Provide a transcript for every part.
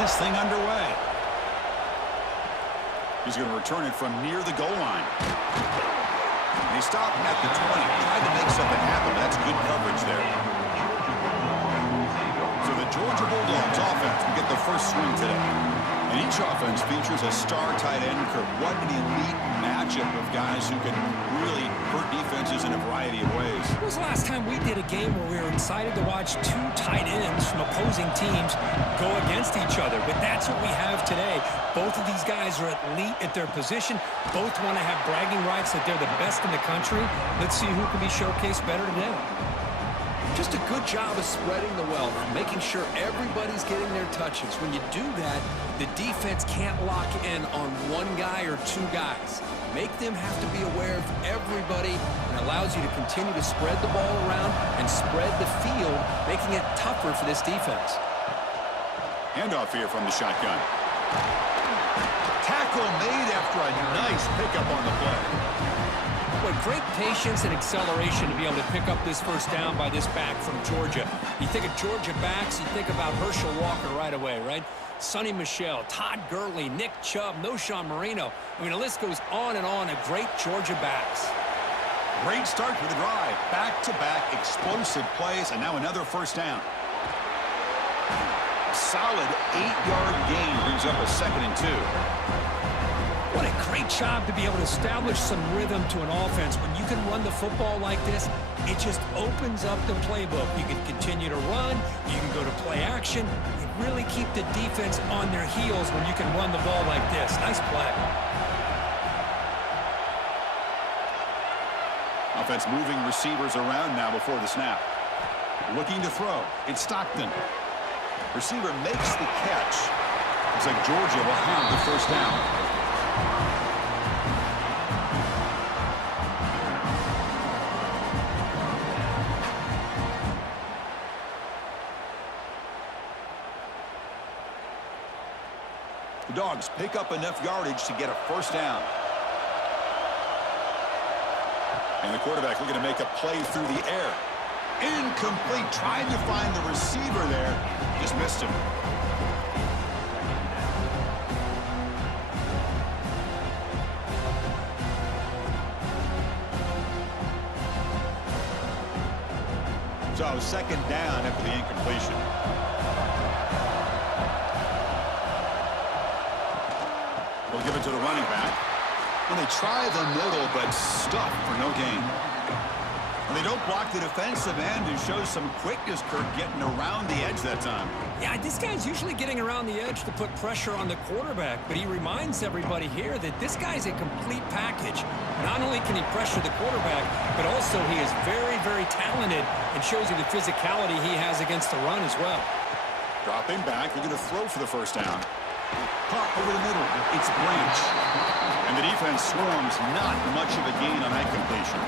this thing underway. He's going to return it from near the goal line. And he stopped at the 20. Tried to make something happen, but that's good coverage there. So the Georgia Bulldogs offense will get the first swing today. And each offense features a star tight end. What an elite matchup of guys who can really hurt defenses in a variety of ways. When was the last time we did a game where we were excited to watch two tight ends from opposing teams go against each other? But that's what we have today. Both of these guys are elite at their position. Both want to have bragging rights that they're the best in the country. Let's see who can be showcased better today. Just a good job of spreading the wealth, making sure everybody's getting their touches. When you do that, the defense can't lock in on one guy or two guys. Make them have to be aware of everybody, and allows you to continue to spread the ball around and spread the field, making it tougher for this defense. Handoff here from the shotgun. Tackle made after a nice pickup on the play. Boy, great patience and acceleration to be able to pick up this first down by this back from Georgia. You think of Georgia backs, you think about Herschel Walker right away, right? Sonny Michel, Todd Gurley, Nick Chubb, Noshawn Marino. I mean, the list goes on and on of great Georgia backs. Great start for the drive. Back-to-back explosive plays, and now another first down. Solid 8-yard gain brings up a 2nd and 2. What a great job to be able to establish some rhythm to an offense. When you can run the football like this, it just opens up the playbook. You can continue to run. You can go to play action. You really keep the defense on their heels when you can run the ball like this. Nice play. Offense moving receivers around now before the snap. Looking to throw. It's Stockton. Receiver makes the catch. Looks like Georgia will have the first down. The Dogs pick up enough yardage to get a first down. And the quarterback looking to make a play through the air. Incomplete. Trying to find the receiver there. Just missed him. So 2nd down after the incompletion. We'll give it to the running back. And they try the middle, but stuck for no gain. And they don't block the defensive end, who shows some quickness, Kirk, getting around the edge that time. Yeah, this guy's usually getting around the edge to put pressure on the quarterback, but he reminds everybody here that this guy's a complete package. Not only can he pressure the quarterback, but also he is very, very talented and shows you the physicality he has against the run as well. Dropping back, they're going to throw for the first down. Pop over the middle. It's Branch. And the defense swarms. Not much of a gain on that completion.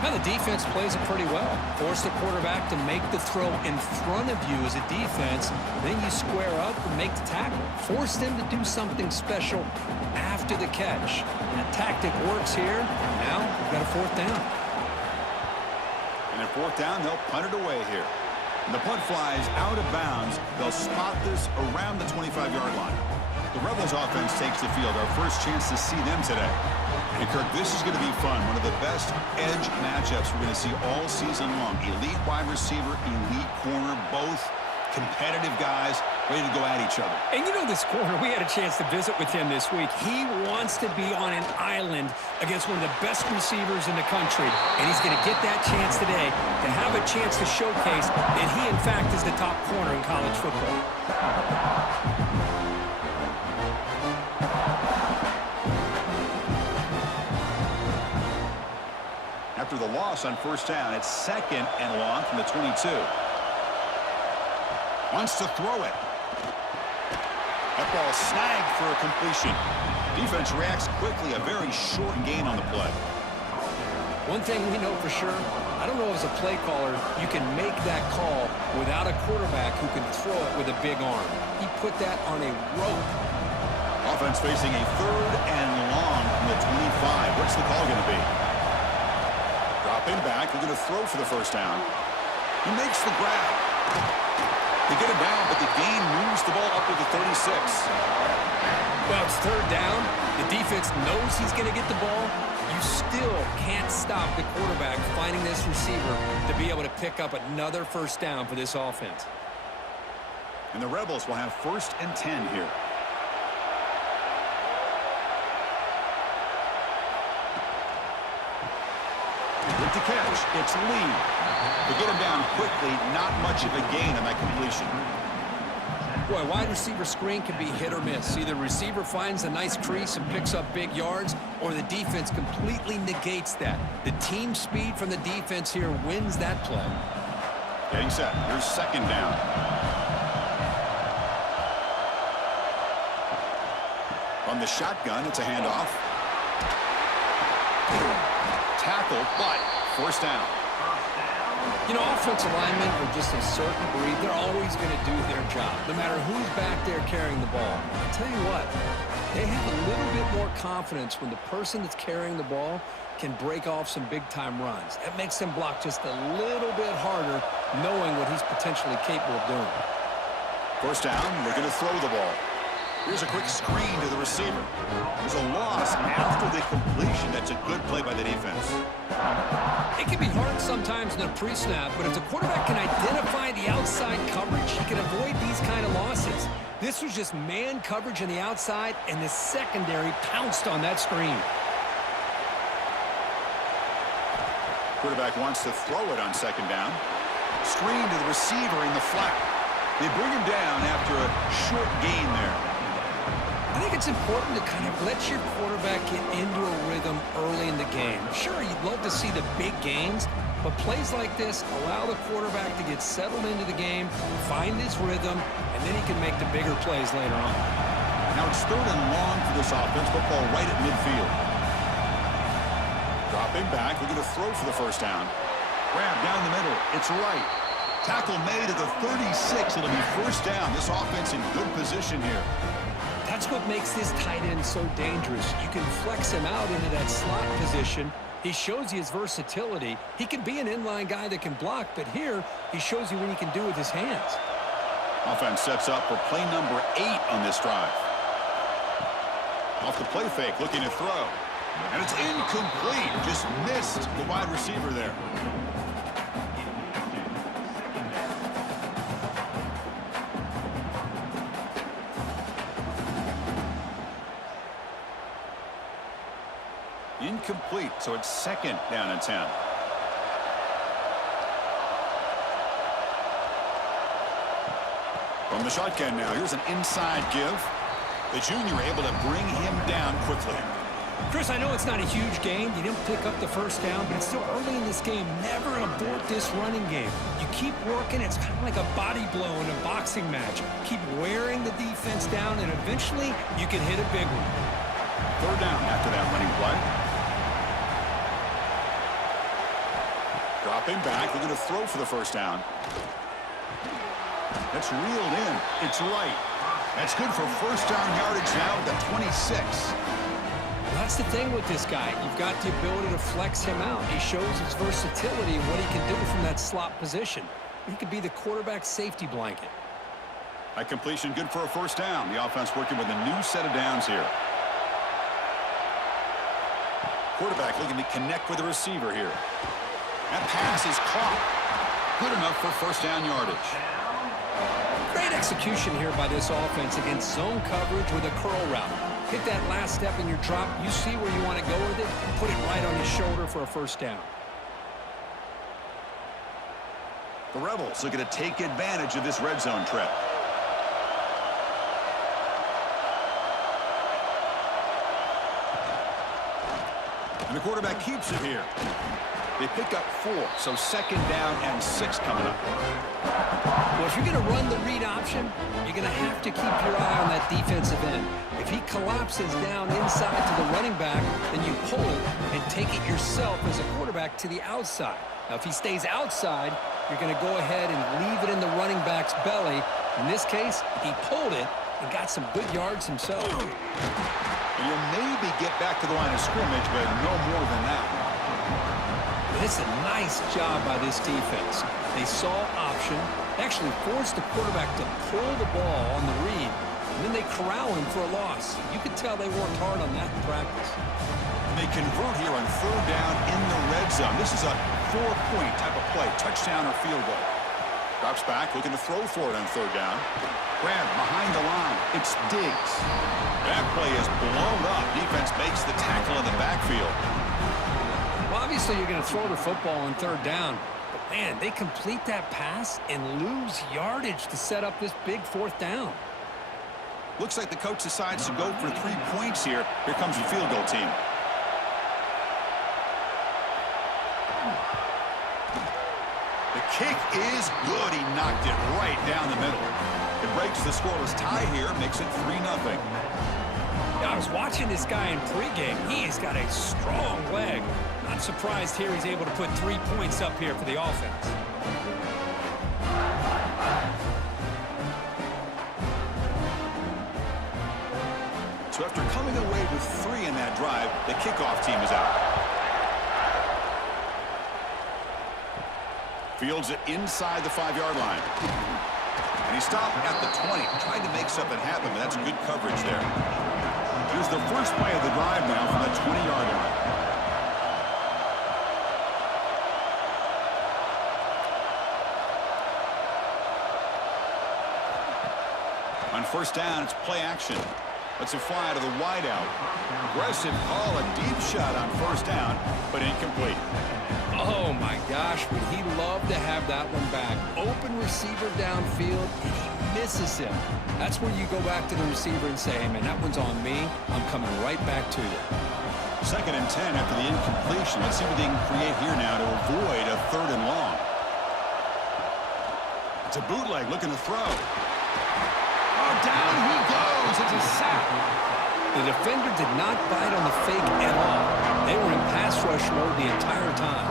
Now the defense plays it pretty well. Force the quarterback to make the throw in front of you as a defense. Then you square up and make the tackle. Force them to do something special after the catch. That tactic works here. Now we've got a 4th down. And at 4th down, they'll punt it away here. And the punt flies out of bounds. They'll spot this around the 25-yard line. The Rebels offense takes the field. Our first chance to see them today. And Kirk, this is going to be fun. One of the best edge matchups we're going to see all season long. Elite wide receiver, elite corner, both competitive guys ready to go at each other. And you know this corner, we had a chance to visit with him this week. He wants to be on an island against one of the best receivers in the country. And he's going to get that chance today to have a chance to showcase that he, in fact, is the top corner in college football. After the loss on first down, it's 2nd and long from the 22. Wants to throw it. That ball snagged for a completion. Defense reacts quickly. A very short gain on the play. One thing we know for sure, I don't know as a play caller, you can make that call without a quarterback who can throw it with a big arm. He put that on a rope. Offense facing a 3rd and long from the 25. What's the call going to be? Dropping back. They're going to throw for the first down. He makes the grab. They get it down, but the gain moves the ball up to the Well, it's third down. The defense knows he's going to get the ball. You still can't stop the quarterback finding this receiver to be able to pick up another first down for this offense. And the Rebels will have 1st and 10 here. With the catch, it's Lee. To get him down quickly, not much of a gain on that completion. Boy, wide receiver screen can be hit or miss. Either receiver finds a nice crease and picks up big yards, or the defense completely negates that. The team speed from the defense here wins that play. Getting set. Here's 2nd down. From the shotgun, it's a handoff. Tackle, but 1st down. You know, offensive linemen are just a certain breed. They're always going to do their job, no matter who's back there carrying the ball. I'll tell you what, they have a little bit more confidence when the person that's carrying the ball can break off some big-time runs. That makes them block just a little bit harder, knowing what he's potentially capable of doing. 1st down, they're going to throw the ball. Here's a quick screen to the receiver. There's a loss after the completion. That's a good play by the defense. It can be hard sometimes in a pre-snap, but if the quarterback can identify the outside coverage, he can avoid these kind of losses. This was just man coverage on the outside, and the secondary pounced on that screen. Quarterback wants to throw it on 2nd down. Screen to the receiver in the flat. They bring him down after a short gain there. I think it's important to kind of let your quarterback get into a rhythm early in the game. Sure, you'd love to see the big gains, but plays like this allow the quarterback to get settled into the game, find his rhythm, and then he can make the bigger plays later on. Now it's 3rd and long for this offense. Football right at midfield. Dropping back, looking to throw for the 1st down. Grab down the middle. It's right. Tackle made at the 36. It'll be 1st down. This offense in good position here. That's what makes this tight end so dangerous. You can flex him out into that slot position. He shows you his versatility. He can be an inline guy that can block, but here he shows you what he can do with his hands. Offense sets up for play number 8 on this drive. Off the play fake, looking to throw. And it's incomplete. Just missed the wide receiver there. Incomplete, so it's 2nd down and 10. From the shotgun now, here's an inside give. The junior able to bring him down quickly. Chris, I know it's not a huge gain. You didn't pick up the 1st down, but it's still early in this game. Never abort this running game. You keep working. It's kind of like a body blow in a boxing match. Keep wearing the defense down, and eventually you can hit a big one. 3rd down after that running play. Dropping back, looking to throw for the 1st down. That's reeled in. It's right. That's good for 1st down yardage now at the 26. Well, that's the thing with this guy. You've got the ability to flex him out. He shows his versatility and what he can do from that slot position. He could be the quarterback safety blanket. That completion good for a 1st down. The offense working with a new set of downs here. Quarterback looking to connect with the receiver here. That pass is caught. Good enough for 1st down yardage. Great execution here by this offense against zone coverage with a curl route. Hit that last step in your drop. You see where you want to go with it. Put it right on his shoulder for a 1st down. The Rebels looking to take advantage of this red zone trap. And the quarterback keeps it here. They pick up 4, so 2nd down and 6 coming up. Well, if you're going to run the read option, you're going to have to keep your eye on that defensive end. If he collapses down inside to the running back, then you pull it and take it yourself as a quarterback to the outside. Now, if he stays outside, you're going to go ahead and leave it in the running back's belly. In this case, he pulled it and got some good yards himself. And you'll maybe get back to the line of scrimmage, but no more than that. It's a nice job by this defense. They saw option, actually forced the quarterback to pull the ball on the read, and then they corral him for a loss. You could tell they worked hard on that in practice. And they convert here on third down in the red zone. This is a 4-point type of play, touchdown or field goal. Drops back, looking to throw for it on third down. Grab behind the line. It's Diggs. That play is blown up. Defense makes the tackle in the backfield. Well, obviously, you're going to throw the football on third down. But, man, they complete that pass and lose yardage to set up this big fourth down. Looks like the coach decides to go for 3 points here. Here comes the field goal team. The kick is good. He knocked it right down the middle. It breaks the scoreless tie here, makes it 3-0. I was watching this guy in pregame. He's got a strong leg. Not surprised here he's able to put 3 points up here for the offense. So after coming away with 3 in that drive, the kickoff team is out. Fields it inside the 5-yard line. And he stopped at the 20, trying to make something happen, but that's good coverage there. Here's the first play of the drive now from the 20-yard line. On first down, it's play action. Let's it fly to the wideout. Aggressive call, a deep shot on first down, but incomplete. Oh, my gosh, would he love to have that one back. Open receiver downfield, and he misses him. That's where you go back to the receiver and say, hey, man, that one's on me. I'm coming right back to you. 2nd and 10 after the incompletion. Let's see what they can create here now to avoid a 3rd and long. It's a bootleg looking to throw. Oh, down he goes. It's a sack. The defender did not bite on the fake at all. They were in pass rush mode the entire time.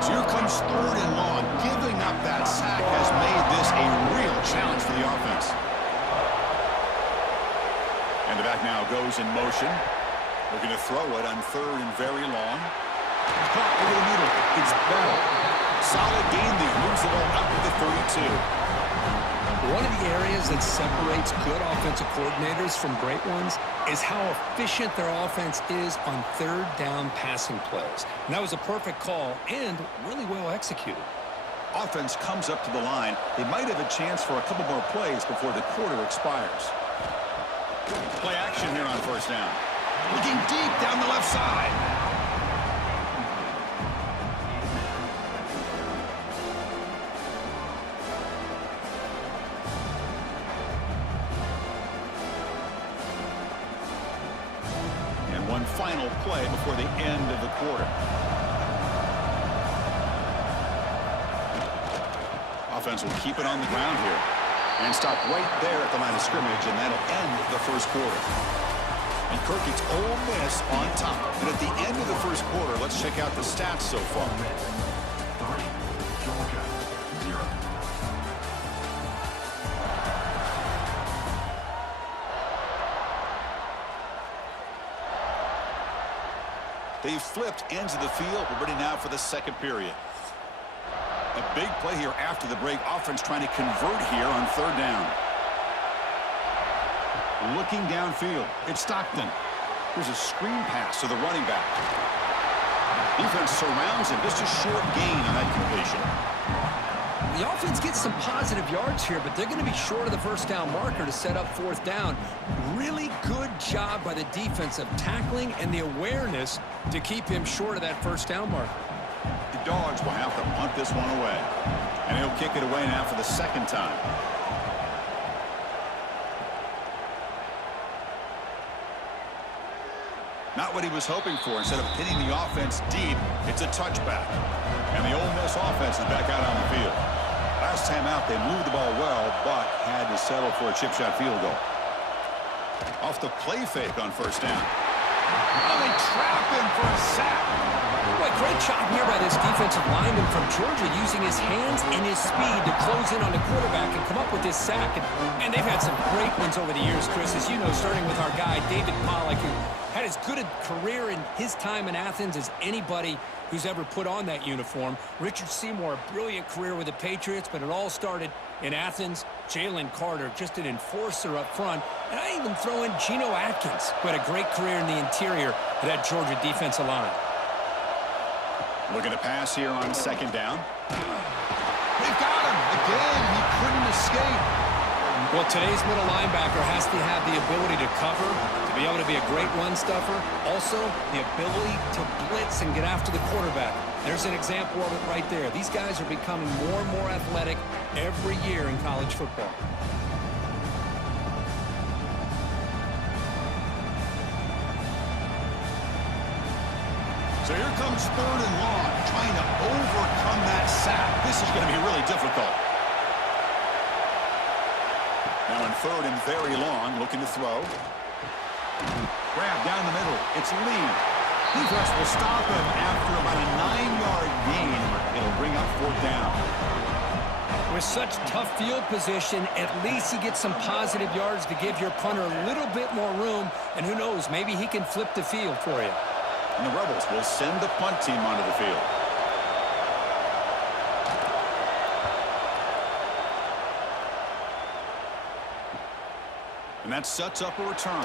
So here comes 3rd and long. Giving up that sack has made this a real challenge for the offense. And the back now goes in motion. We're going to throw it on 3rd and very long. Caught over the middle. It's Bell. Solid gain there. Moves the ball up to the 32. One of the areas that separates good offensive coordinators from great ones is how efficient their offense is on 3rd down passing plays. And that was a perfect call and really well executed. Offense comes up to the line. They might have a chance for a couple more plays before the quarter expires. Play action here on first down. Looking deep down the left side. And one final play before the end of the quarter. Offense will keep it on the ground here. And stop right there at the line of scrimmage, and that'll end the first quarter. And Kirk gets Ole Miss on top. And at the end of the first quarter, let's check out the stats so far. 30, Georgia, 0. They've flipped ends of the field. We're ready now for the second period. A big play here after the break. Offense trying to convert here on 3rd down. Looking downfield. It's Stockton. Here's a screen pass to the running back. Defense surrounds him. Just a short gain on that completion. The offense gets some positive yards here, but they're going to be short of the first down marker to set up 4th down. Really good job by the defense of tackling and the awareness to keep him short of that first down marker. The Dogs will have to punt this one away. And he'll kick it away now for the 2nd time. Not what he was hoping for. Instead of hitting the offense deep, it's a touchback. And the Ole Miss offense is back out on the field. Last time out, they moved the ball well, but had to settle for a chip shot field goal. Off the play fake on first down. Oh, they trap him for a sack. Boy, great job here by this defensive lineman from Georgia using his hands and his speed to close in on the quarterback and come up with this sack. And they've had some great ones over the years, Chris, as you know, starting with our guy, David Pollack, who had as good a career in his time in Athens as anybody who's ever put on that uniform. Richard Seymour, a brilliant career with the Patriots, but it all started in Athens. Jalen Carter, just an enforcer up front. And I even throw in Geno Atkins, who had a great career in the interior of that Georgia defensive line. Looking to pass here on second down. They've got him. Again, he couldn't escape. Well, today's middle linebacker has to have the ability to cover, to be able to be a great run stuffer. Also, the ability to blitz and get after the quarterback. There's an example of it right there. These guys are becoming more and more athletic every year in college football. So here comes third and long, trying to overcome that sack. This is going to be really difficult. Now in third and very long, looking to throw. Grab down the middle. It's Lee. Defense will stop him after about a 9-yard gain. It'll bring up fourth down. With such tough field position, at least he gets some positive yards to give your punter a little bit more room. And who knows, maybe he can flip the field for you. And the Rebels will send the punt team onto the field. And that sets up a return.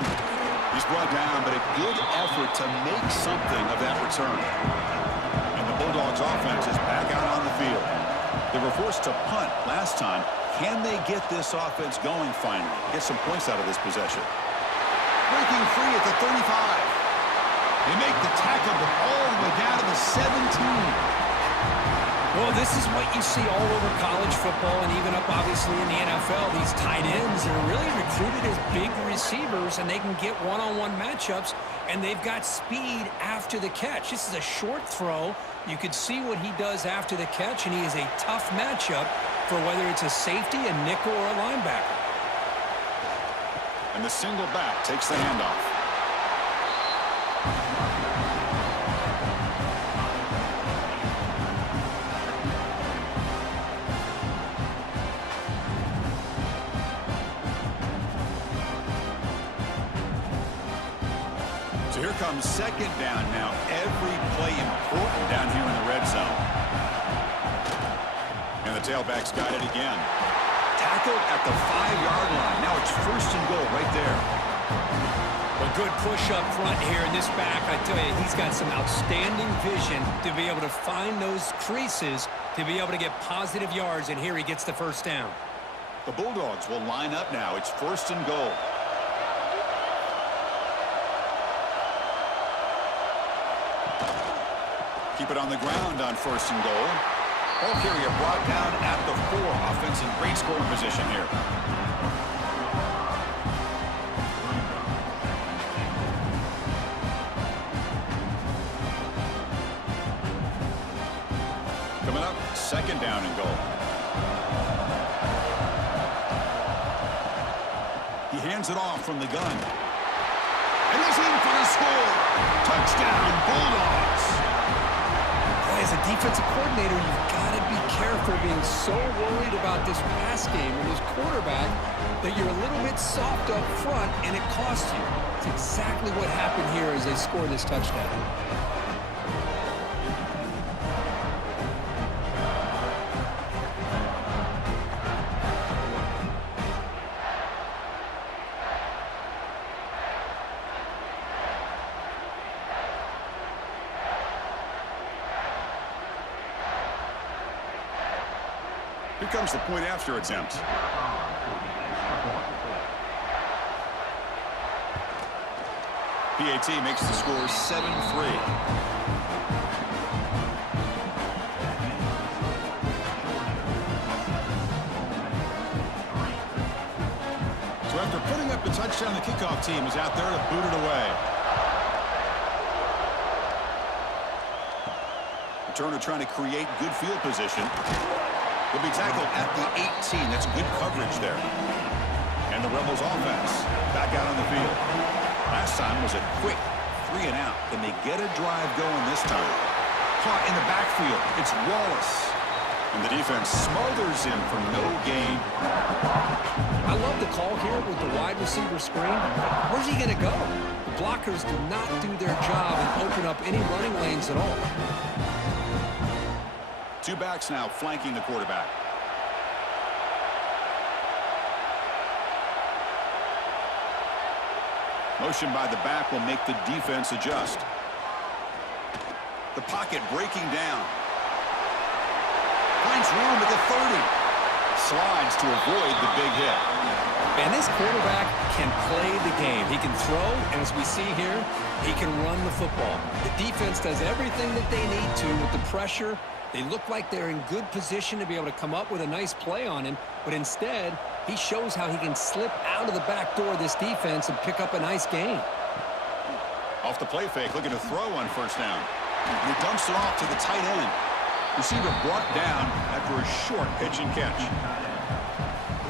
He's brought down, but a good effort to make something of that return. And the Bulldogs offense is back out on the field. They were forced to punt last time. Can they get this offense going finally? Get some points out of this possession. Breaking free at the 35. They make the tackle, but all the way down to the 17. Well, this is what you see all over college football and even up, obviously, in the NFL. These tight ends are really recruited as big receivers, and they can get one-on-one matchups, and they've got speed after the catch. This is a short throw. You could see what he does after the catch, and he is a tough matchup for whether it's a safety, a nickel, or a linebacker. And the single back takes the handoff. So here comes second down now. Every play important down here in the red zone. And the tailback's got it again. Tackled at the 5-yard line. Now it's first and goal right there. A good push up front here in this back. I tell you, he's got some outstanding vision to be able to find those creases, to be able to get positive yards, and here he gets the first down. The Bulldogs will line up now. It's first and goal. Keep it on the ground on first and goal. Ball carrier brought down at the 4. Offense in great scoring position here. Coming up, second down and goal. He hands it off from the gun. And he's in for the score. Touchdown, Bulldogs. As a defensive coordinator, you've got to be careful being so worried about this pass game and his quarterback that you're a little bit soft up front and it costs you. It's exactly what happened here as they score this touchdown. Here comes the point after attempt. PAT makes the score 7-3. So after putting up the touchdown, the kickoff team is out there to boot it away. Returner trying to create good field position. Will be tackled at the 18. That's good coverage there. And the Rebels offense back out on the field. Last time was a quick 3 and out. Can they get a drive going this time? Caught in the backfield. It's Wallace. And the defense smothers him for no gain. I love the call here with the wide receiver screen. Where's he going to go? The blockers do not do their job and open up any running lanes at all. 2 backs now flanking the quarterback. Motion by the back will make the defense adjust. The pocket breaking down. Finds room at the 30. Slides to avoid the big hit. And this quarterback can play the game. He can throw, and as we see here, he can run the football. The defense does everything that they need to with the pressure. They look like they're in good position to be able to come up with a nice play on him, but instead, he shows how he can slip out of the back door of this defense and pick up a nice gain. Off the play fake, looking to throw on first down. And he dumps it off to the tight end. Receiver brought down after a short pitch and catch.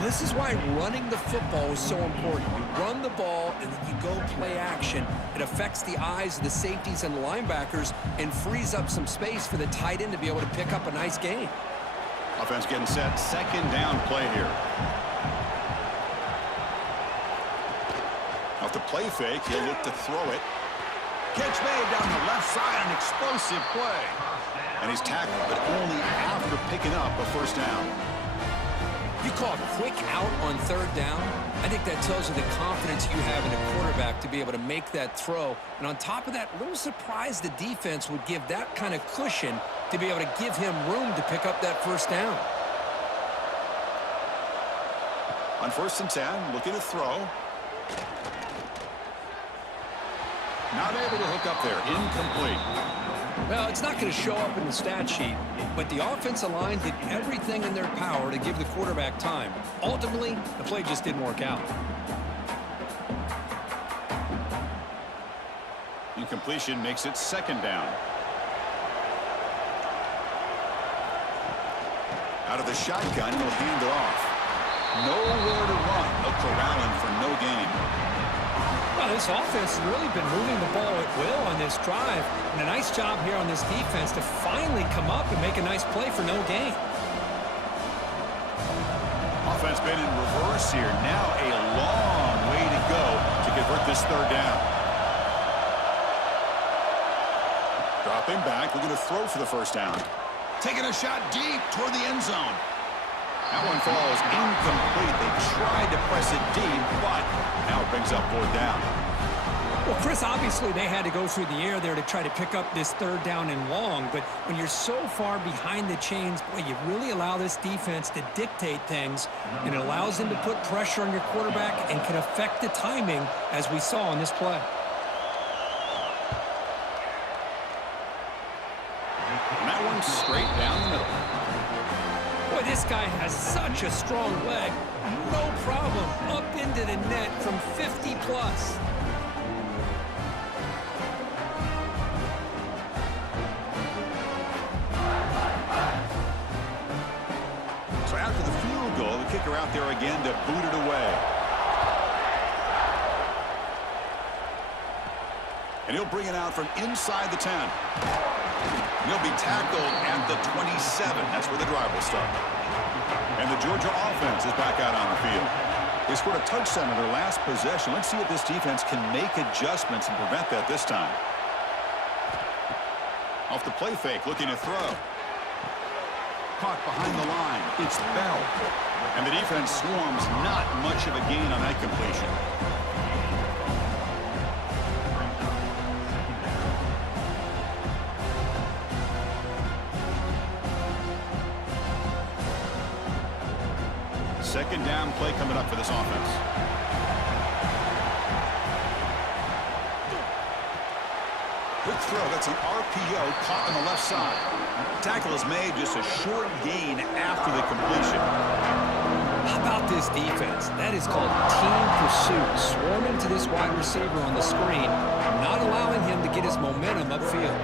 This is why running the football is so important. You run the ball and then you go play action. It affects the eyes of the safeties and the linebackers and frees up some space for the tight end to be able to pick up a nice gain. Offense getting set. Second down play here. Off the play fake, he'll look to throw it. Catch made down the left side, an explosive play. And he's tackled, but only after picking up a first down. You call a quick out on third down. I think that tells you the confidence you have in a quarterback to be able to make that throw. And on top of that, a little surprised the defense would give that kind of cushion to be able to give him room to pick up that first down. On 1st and 10, looking to throw. Not able to hook up there. Incomplete. Well, it's not going to show up in the stat sheet, but the offensive line did everything in their power to give the quarterback time. Ultimately, the play just didn't work out. Incompletion makes it second down. Out of the shotgun, he'll hand it off. Nowhere to run. They'll corral him for no gain. Well, this offense has really been moving the ball at will on this drive. And a nice job here on this defense to finally come up and make a nice play for no gain. Offense been in reverse here. Now a long way to go to convert this third down. Dropping back, looking to throw for the first down. Taking a shot deep toward the end zone. That one falls incomplete. They tried to press it deep, but now it brings up 4th down. Well, Chris, obviously they had to go through the air there to try to pick up this third down and long, but when you're so far behind the chains, boy, you really allow this defense to dictate things, and it allows them to put pressure on your quarterback and can affect the timing, as we saw on this play. And that one's straight down the middle. Boy, this guy has such a strong leg. No problem. Up into the net from 50 plus. So after the field goal, the kicker out there again to boot it away. And he'll bring it out from inside the 10. He'll be tackled at the 27. That's where the drive will start. And the Georgia offense is back out on the field. They scored a touchdown in their last possession. Let's see if this defense can make adjustments and prevent that this time. Off the play fake, looking to throw. Caught behind the line. It's Bell. And the defense swarms. Not much of a gain on that completion. Second down play coming up for this offense. Quick throw. That's an RPO caught on the left side. Tackle is made, just a short gain after the completion. How about this defense? That is called team pursuit. Swarming to this wide receiver on the screen, not allowing him to get his momentum upfield.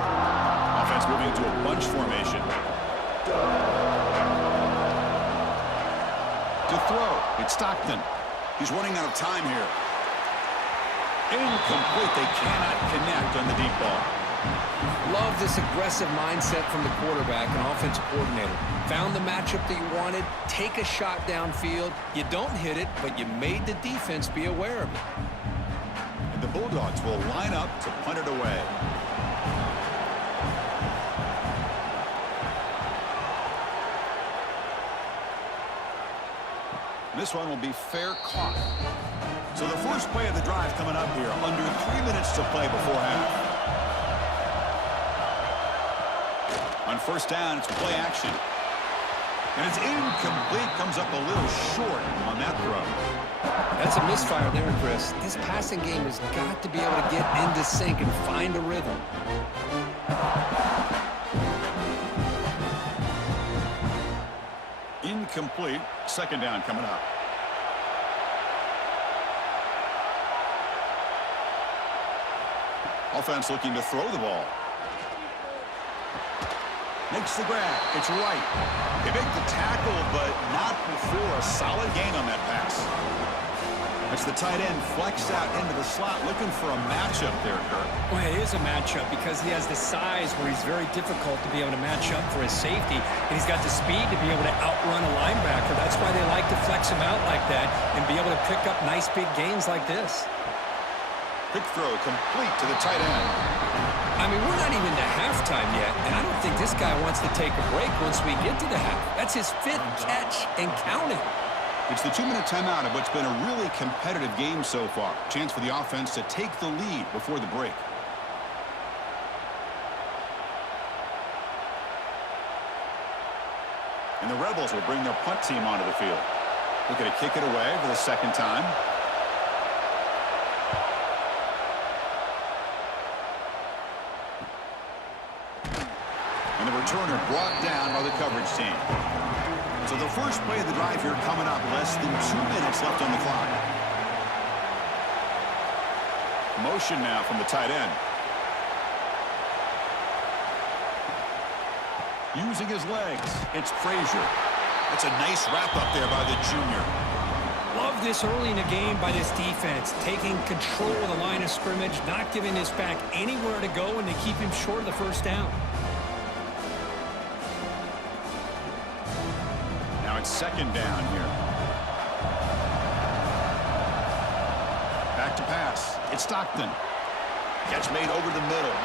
Offense moving into a bunch formation. To throw, it's Stockton. He's running out of time here. Incomplete. They cannot connect on the deep ball. Love this aggressive mindset from the quarterback and offensive coordinator. Found the matchup that you wanted. Take a shot downfield. You don't hit it, but you made the defense be aware of it. And the Bulldogs will line up to punt it away. This one will be fair caught. So the first play of the drive coming up here. Under 3 minutes to play before half. On first down, it's play action. And it's incomplete. Comes up a little short on that throw. That's a misfire there, Chris. This passing game has got to be able to get into sync and find a rhythm. Incomplete. Second down coming up. Offense looking to throw the ball. Makes the grab. It's right. They make the tackle, but not before a solid gain on that pass. It's the tight end flexed out into the slot, looking for a matchup there, Kirk. Well, it is a matchup because he has the size where he's very difficult to be able to match up for his safety, and he's got the speed to be able to outrun a linebacker. That's why they like to flex him out like that and be able to pick up nice big gains like this. Quick throw complete to the tight end. I mean, we're not even to halftime yet, and I don't think this guy wants to take a break once we get to the half. That's his 5th catch and counting. It's the 2-minute timeout of what's been a really competitive game so far. Chance for the offense to take the lead before the break. And the Rebels will bring their punt team onto the field. Looking to kick it away for the second time. And the returner brought down by the coverage team. So the first play of the drive here coming up. Less than 2 minutes left on the clock. Motion now from the tight end. Using his legs. It's Frazier. That's a nice wrap up there by the junior. Love this early in the game by this defense. Taking control of the line of scrimmage, not giving this back anywhere to go, and they keep him short of the first down. Now it's second down here. Back to pass. It's Stockton. Catch made over the middle.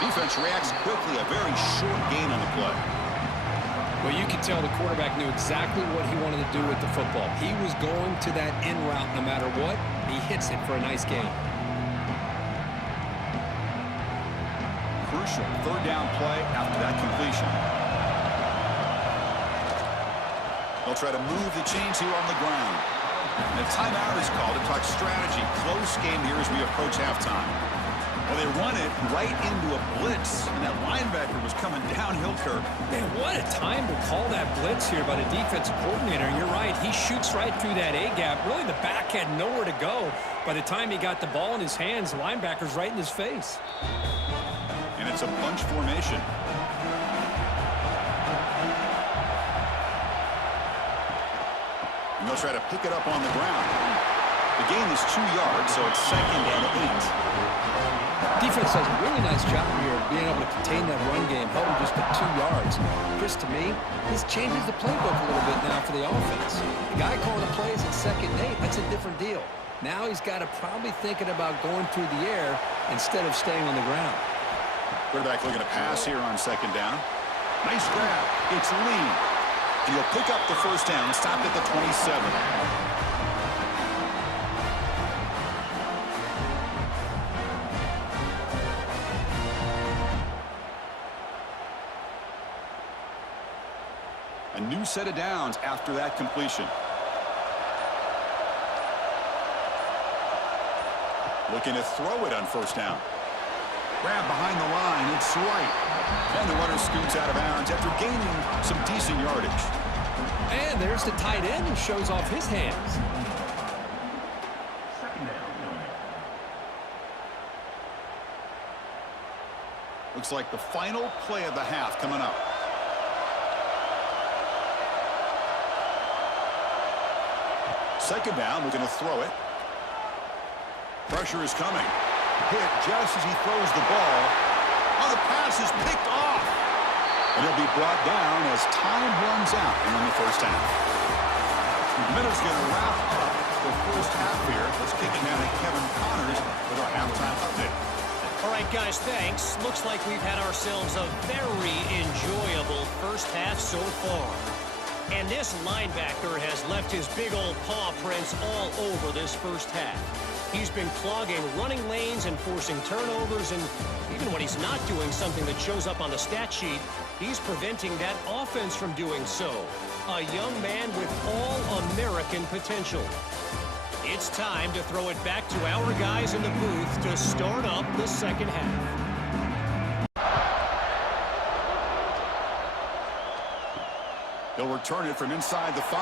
Defense reacts quickly. A very short gain on the play. Well, you can tell the quarterback knew exactly what he wanted to do with the football. He was going to that in route no matter what. He hits it for a nice gain. Crucial third down play after that completion. They'll try to move the chains here on the ground. And a timeout is called to talk strategy. Close game here as we approach halftime. Well, they run it right into a blitz, and that linebacker was coming downhill, Kirk. Man, what a time to call that blitz here by the defensive coordinator. You're right. He shoots right through that A-gap. Really, the back had nowhere to go. By the time he got the ball in his hands, the linebacker's right in his face. And it's a bunch formation. And they'll try to pick it up on the ground. The gain is 2 yards, so it's 2nd and 8. Defense does a really nice job here of being able to contain that run game, held him just at 2 yards. Chris, to me, this changes the playbook a little bit now for the offense. The guy calling the plays at 2nd and 8, that's a different deal. Now he's got to probably thinking about going through the air instead of staying on the ground. Quarterback looking to pass here on 2nd down. Nice grab. It's Lee. And he'll pick up the first down, stopped at the 27. A new set of downs after that completion. Looking to throw it on first down. Grab behind the line. It's right. And the runner scoots out of bounds after gaining some decent yardage. And there's the tight end who shows off his hands. Second down. Looks like the final play of the half coming up. Second down, looking to throw it. Pressure is coming. Hit just as he throws the ball. Oh, the pass is picked off. And he'll be brought down as time runs out in the first half. The minute's going to wrap up the first half here. Let's kick it down to Kevin Connors with our halftime update. All right, guys, thanks. Looks like we've had ourselves a very enjoyable first half so far. And this linebacker has left his big old paw prints all over this first half. He's been clogging running lanes and forcing turnovers, and even when he's not doing something that shows up on the stat sheet, he's preventing that offense from doing so. A young man with all-American potential. It's time to throw it back to our guys in the booth to start up the second half. He'll return it from inside the 5.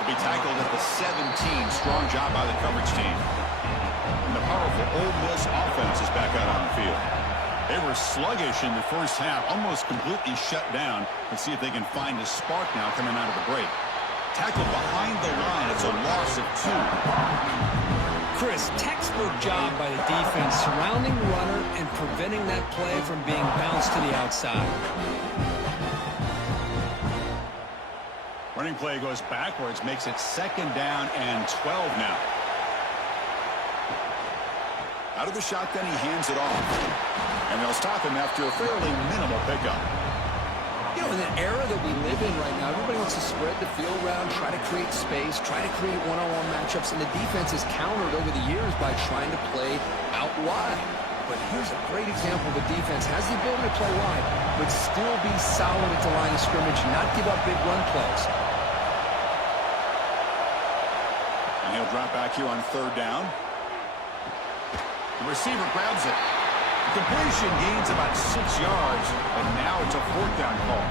He'll be tackled at the 17. Strong job by the coverage team. And the powerful Ole Miss offense is back out on the field. They were sluggish in the first half, almost completely shut down. Let's see if they can find a spark now coming out of the break. Tackled behind the line. It's a loss of 2. Chris, textbook job by the defense surrounding the runner and preventing that play from being bounced to the outside. Running play goes backwards, makes it 2nd down and 12 now. Out of the shotgun, he hands it off. And they'll stop him after a fairly minimal pickup. You know, in the era that we live in right now, everybody wants to spread the field around, try to create space, try to create one-on-one matchups, and the defense has countered over the years by trying to play out wide. But here's a great example of a defense has the ability to play wide, but still be solid at the line of scrimmage, not give up big run plays. And he'll drop back here on 3rd down. The receiver grabs it. Completion gains about 6 yards, and now it's a 4th down call.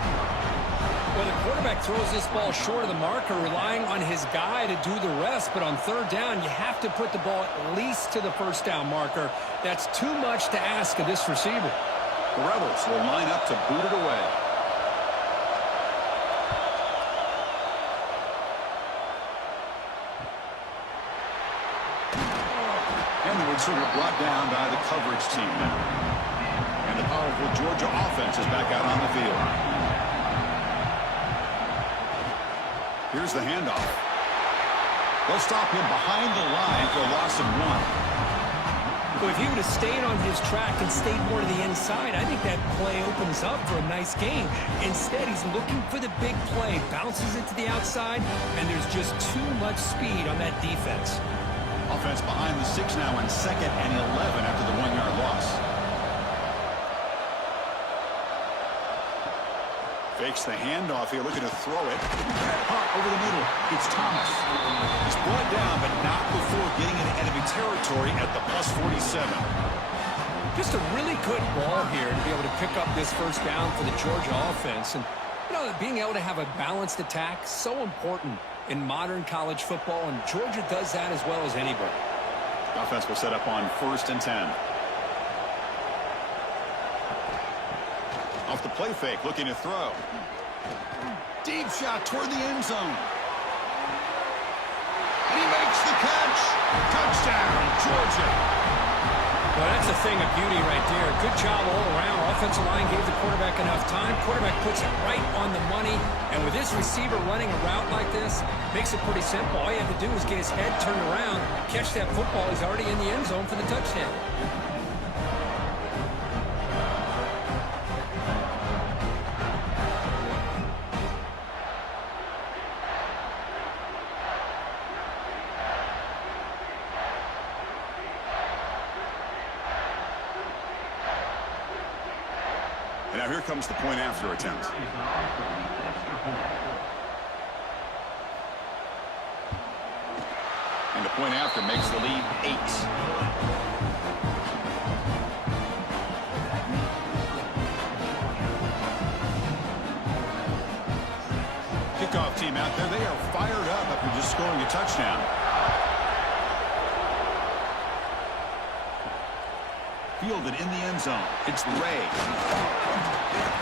Well, the quarterback throws this ball short of the marker, relying on his guy to do the rest. But on 3rd down, you have to put the ball at least to the 1st down marker. That's too much to ask of this receiver. The Rebels will line up to boot it away. And the receiver brought down by the coverage team now. And the powerful Georgia offense is back out on the field. Here's the handoff. They'll stop him behind the line for a loss of 1. Well, if he would have stayed on his track and stayed more to the inside, I think that play opens up for a nice game. Instead, he's looking for the big play, bounces it to the outside, and there's just too much speed on that defense. Offense behind the 6 now on 2nd and 11 after the 1-yard loss. Fakes the handoff here, looking to throw it. Hot over the middle. It's Thomas. He's brought down, but not before getting into enemy territory at the +47. Just a really good ball here to be able to pick up this 1st down for the Georgia offense. And, you know, being able to have a balanced attack, so important in modern college football, and Georgia does that as well as anybody. Offense will set up on 1st and 10. Off the play fake, looking to throw. Deep shot toward the end zone. And he makes the catch. Touchdown, Georgia. Well, that's a thing of beauty right there. Good job all around. Offensive line gave the quarterback enough time. Quarterback puts it right on the money. And with this receiver running a route like this, makes it pretty simple. All you have to do is get his head turned around, catch that football. He's already in the end zone for the touchdown. And now here comes the point after attempt. And the point after makes the lead 8. Kickoff team out there. They are fired up after just scoring a touchdown. Fielded in the end zone. It's Ray.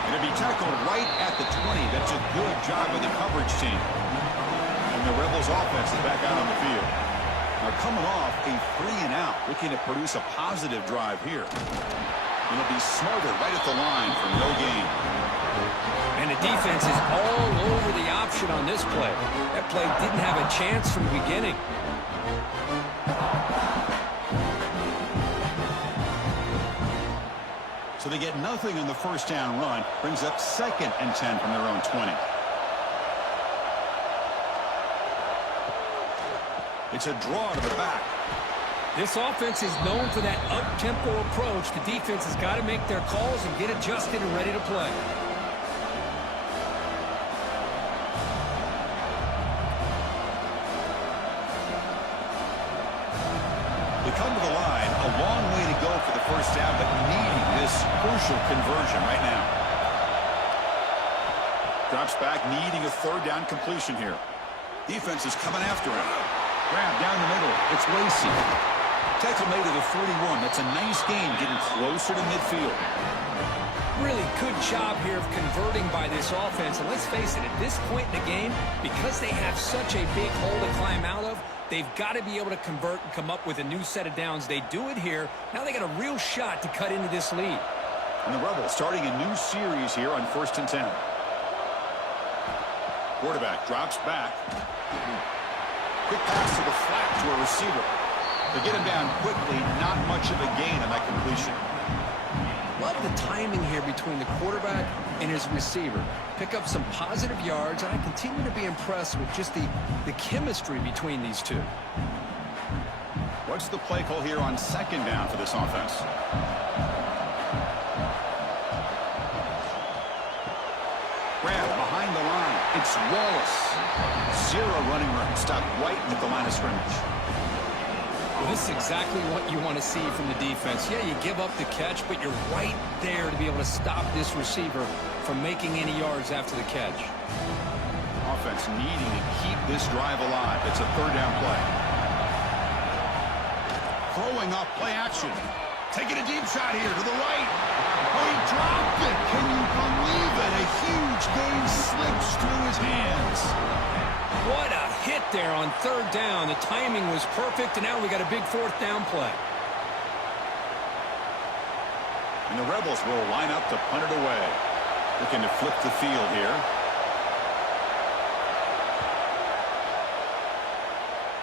And it'll be tackled right at the 20. That's a good job of the coverage team. And the Rebels offense is back out on the field. Now coming off a 3-and-out, looking to produce a positive drive here. And it'll be smarter right at the line for no gain. And the defense is all over the option on this play. That play didn't have a chance from the beginning. So they get nothing on the first down run. Brings up 2nd and 10 from their own 20. It's a draw to the back. This offense is known for that up-tempo approach. The defense has got to make their calls and get adjusted and ready to play. They come to the line, a long way to go for the first down, but needing this crucial conversion right now. Drops back, needing a 3rd down completion here. Defense is coming after him. Grab down the middle. It's Lacey. Tackle made at the 41. That's a nice gain, getting closer to midfield. Really good job here of converting by this offense. And let's face it, at this point in the game, because they have such a big hole to climb out of, they've got to be able to convert and come up with a new set of downs. They do it here. Now they got a real shot to cut into this lead. And the Rebels starting a new series here on 1st and 10. Quarterback drops back. Quick pass to the flat to a receiver. They get him down quickly. Not much of a gain on that completion. Love the timing here between the quarterback and his receiver. Pick up some positive yards, and I continue to be impressed with just the chemistry between these two. What's the play call here on 2nd down for this offense? Grab behind the line. It's Wallace. 0 running room. Stopped right at the line of scrimmage. Well, this is exactly what you want to see from the defense. Yeah, you give up the catch, but you're right there to be able to stop this receiver from making any yards after the catch. Offense needing to keep this drive alive. It's a 3rd down play. Throwing off play action. Taking a deep shot here to the right. Oh, he dropped it. Can you believe it? A huge gain slips through his hands. What a hit there on 3rd down. The timing was perfect, and now we got a big 4th down play. And the Rebels will line up to punt it away. Looking to flip the field here.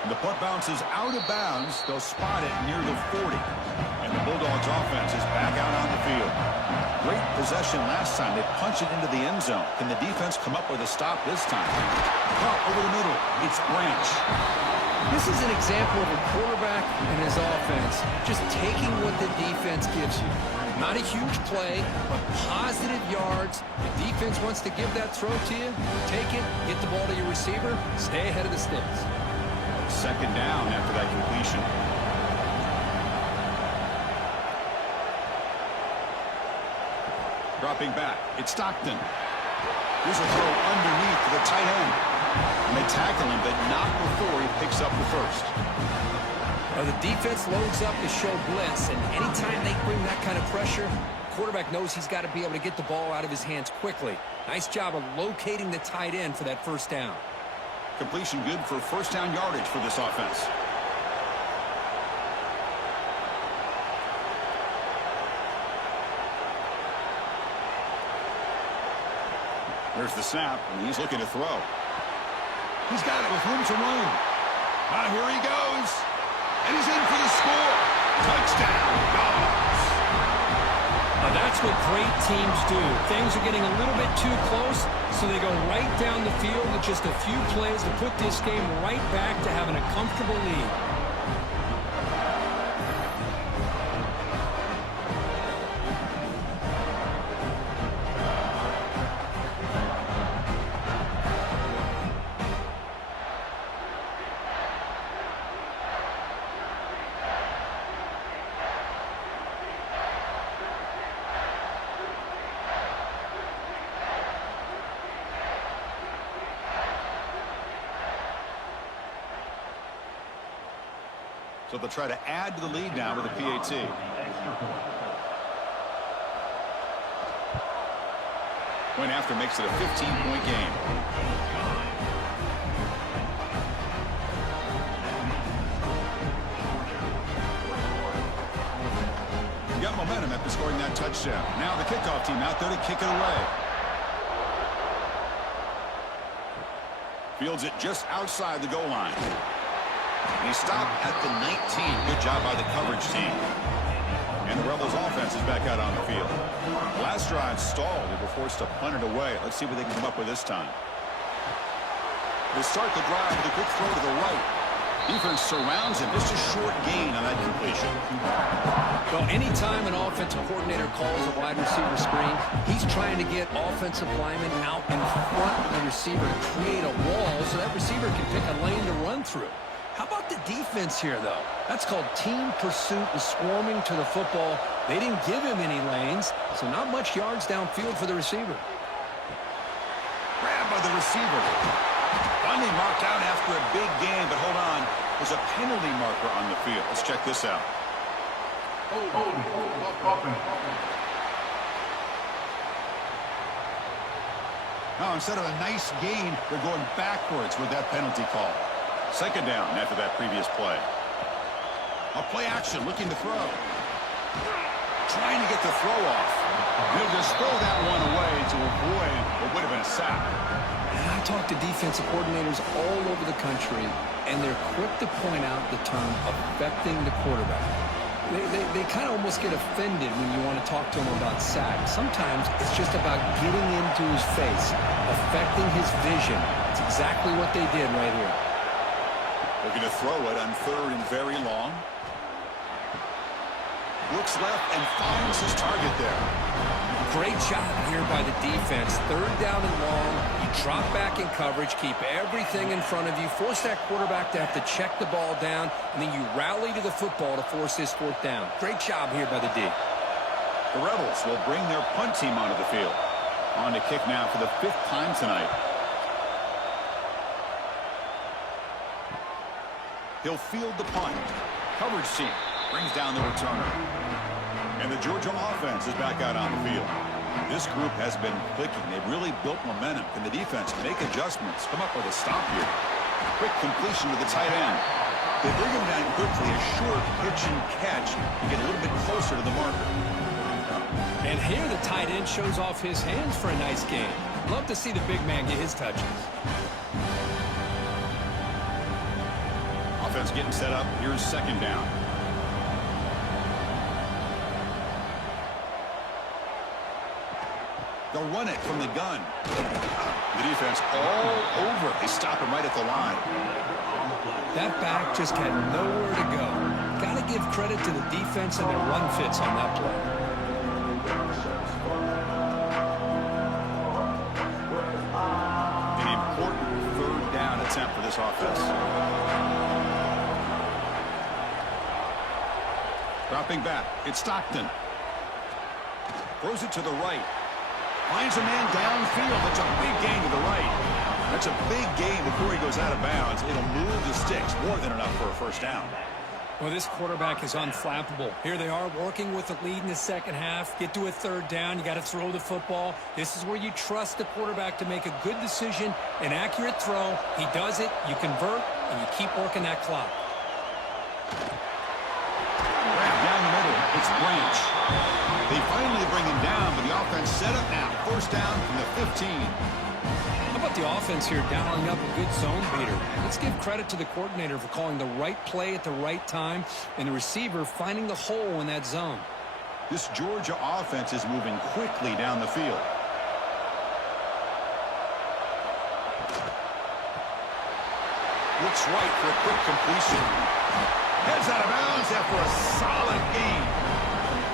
And the punt bounces out of bounds. They'll spot it near the 40. And the Bulldogs offense is back out on the field. Great possession last time. They punch it into the end zone. Can the defense come up with a stop this time? Caught over the middle. It's Branch. This is an example of a quarterback and his offense just taking what the defense gives you. Not a huge play, but positive yards. The defense wants to give that throw to you. Take it, get the ball to your receiver, stay ahead of the sticks. 2nd down after that completion. Dropping back. It's Stockton. Here's a throw underneath to the tight end. And they tackle him, but not before he picks up the 1st. Now the defense loads up to show blitz, and anytime they bring that kind of pressure, the quarterback knows he's got to be able to get the ball out of his hands quickly. Nice job of locating the tight end for that 1st down. Completion good for 1st down yardage for this offense. There's the snap, and he's looking to throw. He's got it with room to run. Here he goes. And he's in for the score. Touchdown, Dogs. Now that's what great teams do. Things are getting a little bit too close, so they go right down the field with just a few plays to put this game right back to having a comfortable lead. So they'll try to add to the lead now with a PAT. Point after makes it a 15-point game. momentum after scoring that touchdown. Now the kickoff team out there to kick it away. Fields it just outside the goal line. He stopped at the 19. Good job by the coverage team. And the Rebels offense is back out on the field. Last drive stalled. They were forced to punt it away. Let's see what they can come up with this time. They start the drive with a quick throw to the right. Defense surrounds him. Just a short gain on that completion. Well, anytime an offensive coordinator calls a wide receiver screen, he's trying to get offensive linemen out in front of the receiver to create a wall so that receiver can pick a lane to run through. How about the defense here, though? That's called team pursuit and swarming to the football. They didn't give him any lanes, so not much yards downfield for the receiver. Grabbed by the receiver. Finally marked out after a big gain, but hold on. There's a penalty marker on the field. Let's check this out. Now, instead of a nice gain, they're going backwards with that penalty call. Second down after that previous play. A play action, looking to throw. Trying to get the throw off. He'll just throw that one away to avoid what would have been a sack. And I talk to defensive coordinators all over the country, and they're quick to point out the term affecting the quarterback. They kind of almost get offended when you want to talk to them about sacks. Sometimes it's just about getting into his face, affecting his vision. It's exactly what they did right here. Looking to throw it on third and very long. Looks left and finds his target there. Great job here by the defense. Third down and long. You drop back in coverage, keep everything in front of you, force that quarterback to have to check the ball down, and then you rally to the football to force this fourth down. Great job here by the D. The Rebels will bring their punt team onto the field. On to kick now for the 5th time tonight. He'll field the punt. Coverage team brings down the returner. And the Georgia offense is back out on the field. This group has been clicking. They've really built momentum. Can the defense make adjustments? Come up with a stop here. Quick completion to the tight end. They bring him down quickly. A short pitch and catch to get a little bit closer to the marker. And here the tight end shows off his hands for a nice game. Love to see the big man get his touches. Offense getting set up. Here's second down. They'll run it from the gun. The defense all over. They stop him right at the line. That back just had nowhere to go. Got to give credit to the defense and their run fits on that play. An important third down attempt for this offense. Dropping back. It's Stockton. Throws it to the right. Finds a man downfield. That's a big gain to the right. That's a big gain before he goes out of bounds. It'll move the sticks. More than enough for a first down. Well, this quarterback is unflappable. Here they are working with the lead in the second half. Get to a third down. You got to throw the football. This is where you trust the quarterback to make a good decision, an accurate throw. He does it. You convert, and you keep working that clock. Down the middle. It's Branch. They finally bring him down, but the offense set up now. First down from the 15. How about the offense here dialing up a good zone beater? Let's give credit to the coordinator for calling the right play at the right time and the receiver finding the hole in that zone. This Georgia offense is moving quickly down the field. Looks right for a quick completion. Heads out of bounds after a solid gain.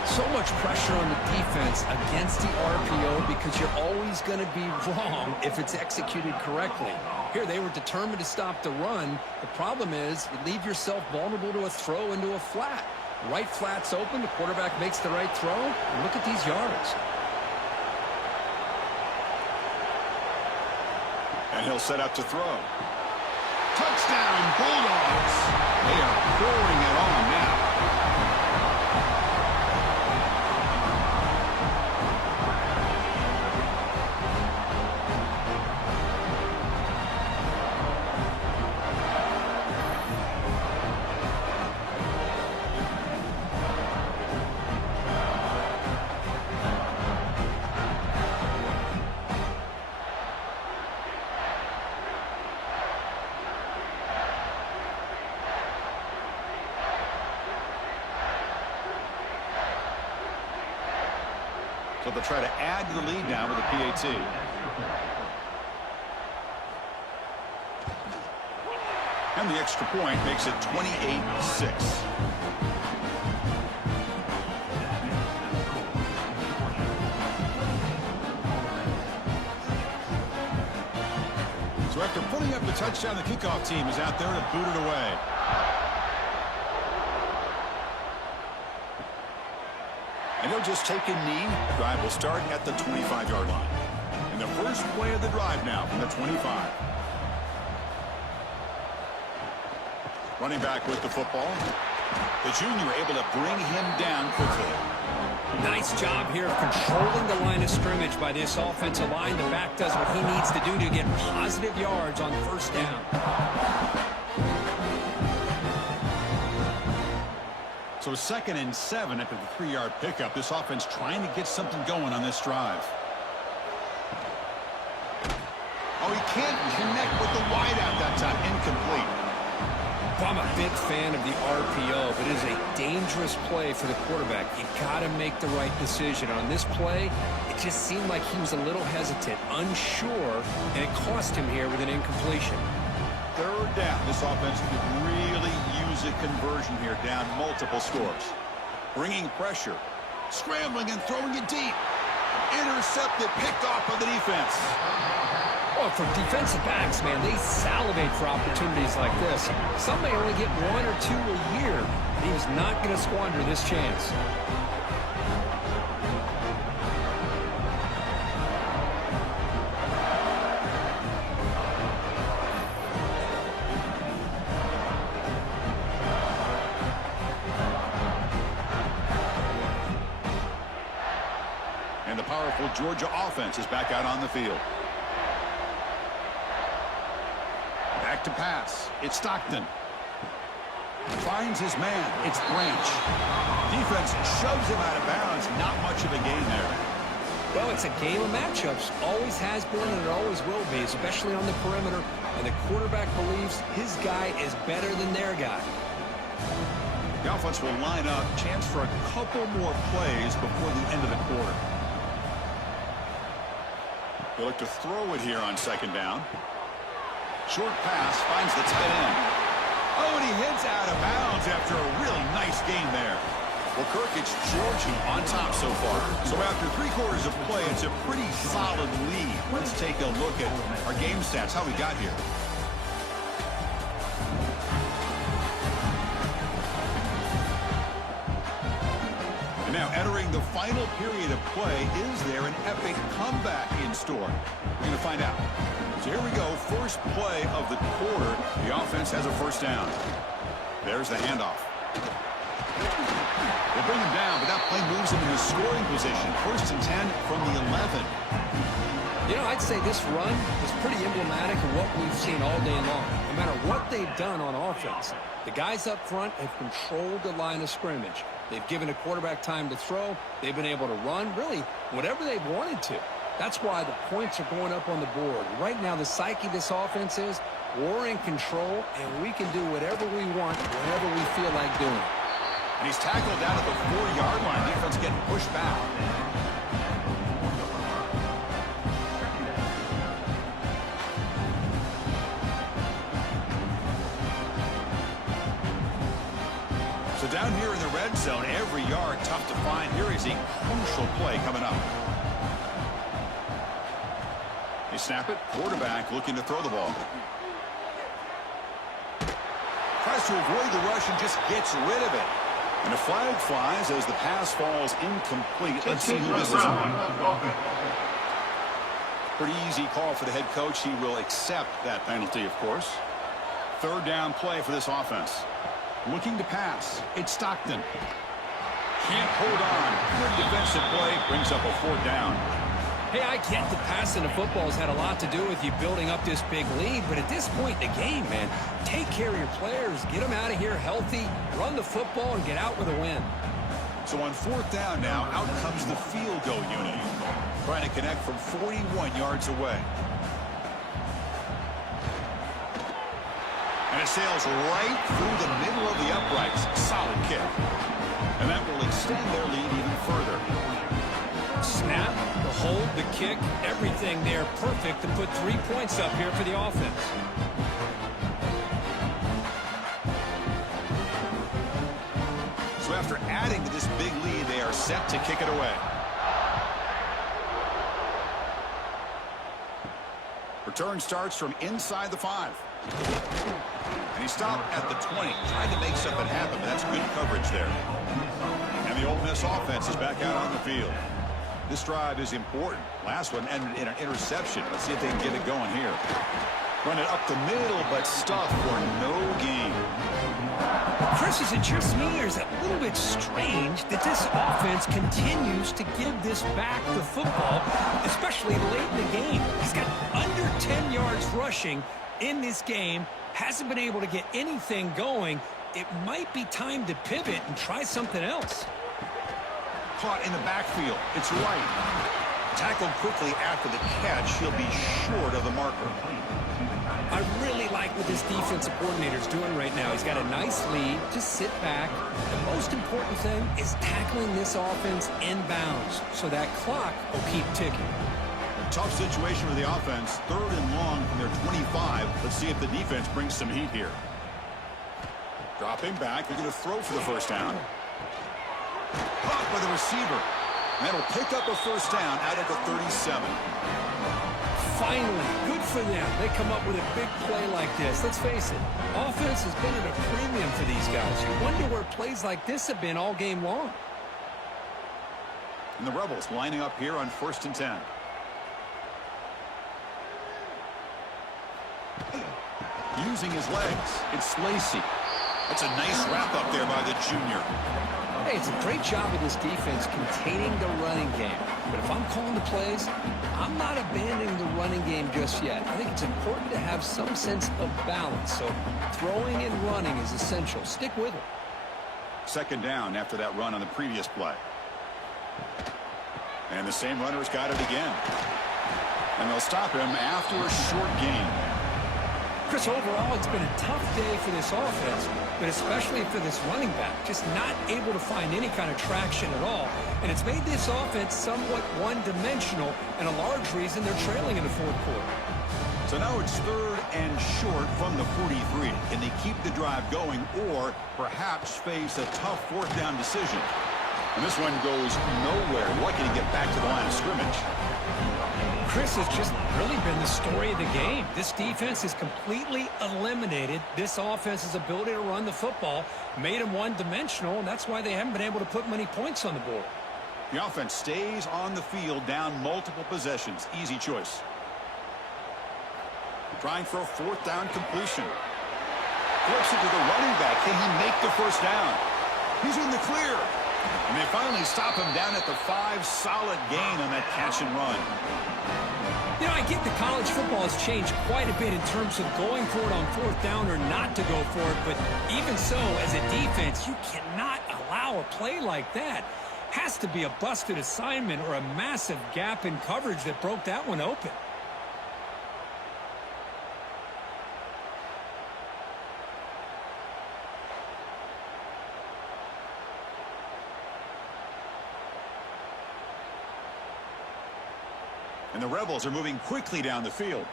So much pressure on the defense against the RPO because you're always going to be wrong if it's executed correctly. Here, they were determined to stop the run. The problem is you leave yourself vulnerable to a throw into a flat. Right flat's open. The quarterback makes the right throw. And look at these yards. And he'll set up to throw. Touchdown, Bulldogs. They are pouring it on now. So they'll try to add to the lead now with a PAT. And the extra point makes it 28-6. So after putting up the touchdown, the kickoff team is out there to boot it away. And they'll just take a knee. The drive will start at the 25-yard line. And the first play of the drive now from the 25. Running back with the football. The junior able to bring him down quickly. Nice job here of controlling the line of scrimmage by this offensive line. The back does what he needs to do to get positive yards on first down. So 2nd and 7 after the 3-yard pickup. This offense trying to get something going on this drive. Oh, he can't connect with the wideout that time. Incomplete. Well, I'm a big fan of the RPO, but it is a dangerous play for the quarterback. You got to make the right decision. On this play, it just seemed like he was a little hesitant, unsure, and it cost him here with an incompletion. 3rd down. This offense could really use a conversion here, down multiple scores. Bringing pressure. Scrambling and throwing it deep. Intercepted, picked off by the defense. Well, for defensive backs, man, they salivate for opportunities like this. Some may only get 1 or 2 a year. He was not going to squander this chance. And the powerful Georgia offense is back out on the field. Back to pass. It's Stockton. Finds his man. It's Branch. Defense shoves him out of bounds. Not much of a gain there. Well, it's a game of matchups. Always has been and it always will be, especially on the perimeter. And the quarterback believes his guy is better than their guy. The offense will line up. Chance for a couple more plays before the end of the quarter. They look to throw it here on 2nd down. Short pass finds the tight end. Oh, and he heads out of bounds after a really nice game there. Well, Kirk, it's Georgia on top so far. So after 3/4 of play, it's a pretty solid lead. Let's take a look at our game stats, how we got here. And now entering the final period of play, is there an epic comeback in store? We're going to find out. So here we go, first play of the quarter. The offense has a first down. There's the handoff. They bring him down, but that play moves him into scoring position. 1st and 10 from the 11. You know, I'd say this run is pretty emblematic of what we've seen all day long. No matter what they've done on offense, the guys up front have controlled the line of scrimmage. They've given a quarterback time to throw. They've been able to run, really, whatever they've wanted to. That's why the points are going up on the board. Right now, the psyche of this offense is we're in control, and we can do whatever we want, whenever we feel like doing it. And he's tackled down at the 4-yard line. Defense getting pushed back. So down here in the red zone, every yard tough to find. Here is a crucial play coming up. They snap it. Quarterback looking to throw the ball. Tries to avoid the rush and just gets rid of it. And a flag flies as the pass falls incomplete. Let's see who this is on. Pretty easy call for the head coach. He will accept that penalty, of course. 3rd down play for this offense. Looking to pass. It's Stockton. Can't hold on. Good defensive play. Brings up a 4th down. Hey, I get the passing of football has had a lot to do with you building up this big lead, but at this point in the game, man, take care of your players, get them out of here healthy, run the football, and get out with a win. So on 4th down now, out comes the field goal unit, trying to connect from 41 yards away. And it sails right through the middle of the uprights. Solid kick. And that will extend their lead even further. Snap hold, the kick, everything there perfect to put 3 points up here for the offense. So after adding to this big lead, they are set to kick it away. Return starts from inside the 5. And he stopped at the 20, trying to make something happen, but that's good coverage there. And the Ole Miss offense is back out on the field. This drive is important. Last one ended in an interception. Let's see if they can get it going here. Run it up the middle, but stuff for no gain. Chris, is it just me, or is it a little bit strange that this offense continues to give this back the football, especially late in the game? He's got under 10 yards rushing in this game, hasn't been able to get anything going. It might be time to pivot and try something else. Caught in the backfield. It's right. Tackled quickly after the catch. He'll be short of the marker. I really like what this defensive coordinator is doing right now. He's got a nice lead. Just sit back. The most important thing is tackling this offense inbounds so that clock will keep ticking. Tough situation for the offense. 3rd and long from their 25. Let's see if the defense brings some heat here. Dropping back. They're going to throw for the first down. Caught by the receiver. And that'll pick up a first down out of the 37. Finally, good for them. They come up with a big play like this. Let's face it, offense has been at a premium for these guys. You wonder where plays like this have been all game long. And the Rebels lining up here on 1st and 10. Using his legs, it's Lacey. That's a nice wrap up there by the junior. Hey, it's a great job of this defense containing the running game. But if I'm calling the plays, I'm not abandoning the running game just yet. I think it's important to have some sense of balance. So throwing and running is essential. Stick with it. 2nd down after that run on the previous play. And the same runner's got it again. And they'll stop him after a short gain. Chris, overall, it's been a tough day for this offense, but especially for this running back, just not able to find any kind of traction at all. And it's made this offense somewhat one-dimensional, and a large reason they're trailing in the 4th quarter. So now it's 3rd and short from the 43. Can they keep the drive going or perhaps face a tough 4th down decision? And this one goes nowhere. Lucky to get back to the line of scrimmage. Chris, has just really been the story of the game. This defense has completely eliminated this offense's ability to run the football, made them one-dimensional, and that's why they haven't been able to put many points on the board. The offense stays on the field down multiple possessions. Easy choice. Trying for a 4th down completion. Flips it to the running back. Can he make the first down? He's in the clear. And they finally stop him down at the 5. Solid gain on that catch and run. You know, I get that college football has changed quite a bit in terms of going for it on 4th down or not to go for it. But even so, as a defense, you cannot allow a play like that. Has to be a busted assignment or a massive gap in coverage that broke that one open. And the Rebels are moving quickly down the field.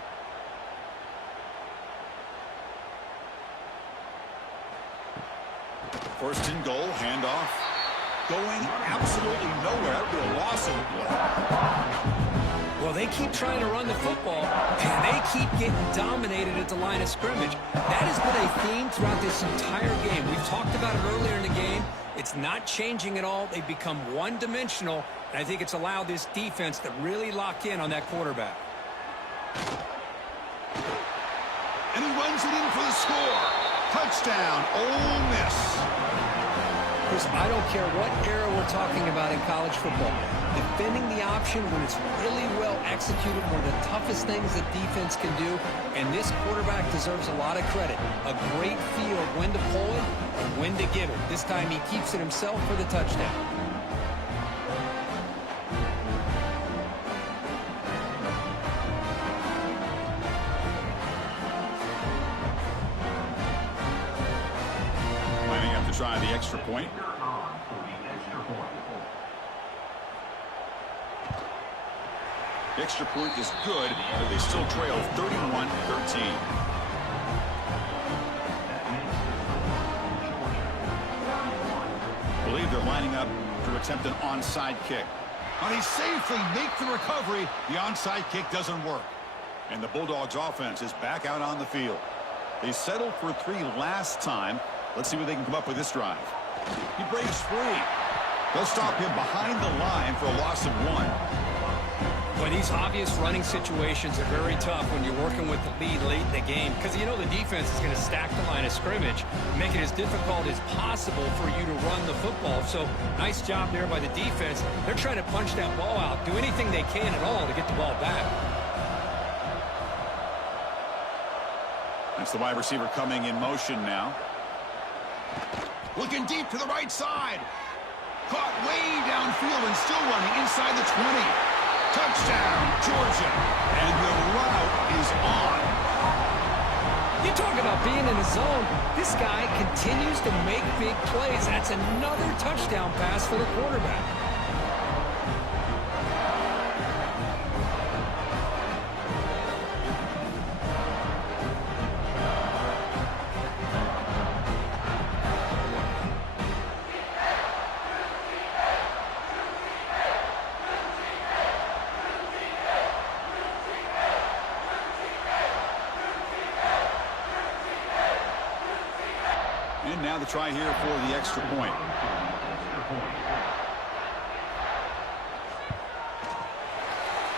First and goal, handoff. Going absolutely nowhere. That would be a loss of a play. Well, they keep trying to run the football, and they keep getting dominated at the line of scrimmage. That has been a theme throughout this entire game. We've talked about it earlier in the game. It's not changing at all. They've become one-dimensional, and I think it's allowed this defense to really lock in on that quarterback. And he runs it in for the score. Touchdown, Ole Miss. Chris, I don't care what era we're talking about in college football. Defending the option when it's really well executed, one of the toughest things that defense can do, and this quarterback deserves a lot of credit. A great feel of when to pull it and when to give it. This time he keeps it himself for the touchdown. Lining up to try the extra point. The extra point is good, but they still trail 31-13. Believe they're lining up to attempt an onside kick. And he safely makes the recovery. The onside kick doesn't work. And the Bulldogs offense is back out on the field. They settled for 3 last time. Let's see what they can come up with this drive. He breaks free. They'll stop him behind the line for a loss of 1. Boy, these obvious running situations are very tough when you're working with the lead late in the game, because you know the defense is going to stack the line of scrimmage, make it as difficult as possible for you to run the football. So nice job there by the defense. They're trying to punch that ball out, do anything they can at all to get the ball back. That's the wide receiver coming in motion now. Looking deep to the right side. Caught way downfield and still running inside the 20. Touchdown, Georgia. And the route is on. You talk about being in the zone. This guy continues to make big plays. That's another touchdown pass for the quarterback. And now the try here for the extra point.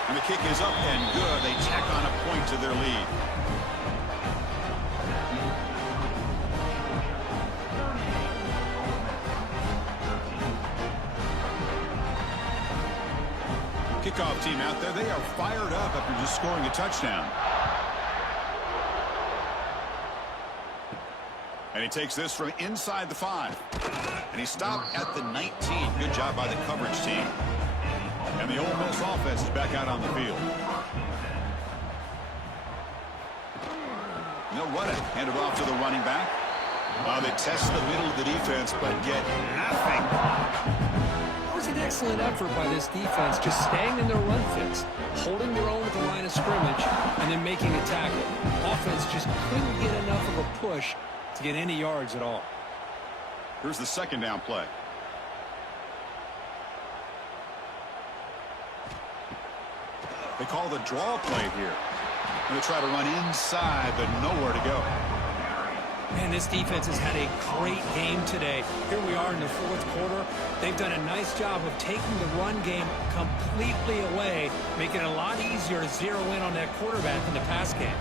And the kick is up and good. They tack on a point to their lead. Kickoff team out there. They are fired up after just scoring a touchdown. And he takes this from inside the 5. And he stopped at the 19. Good job by the coverage team. And the Ole Miss offense is back out on the field. And they'll run it. Hand it off to the running back. They test the middle of the defense, but get nothing. That was an excellent effort by this defense, just staying in their run fix, holding their own at the line of scrimmage, and then making a tackle. Offense just couldn't get enough of a push to get any yards at all. Here's the second down play. They call the draw play here. And they try to run inside, but nowhere to go. Man, this defense has had a great game today. Here we are in the 4th quarter. They've done a nice job of taking the run game completely away, making it a lot easier to zero in on that quarterback in the pass game.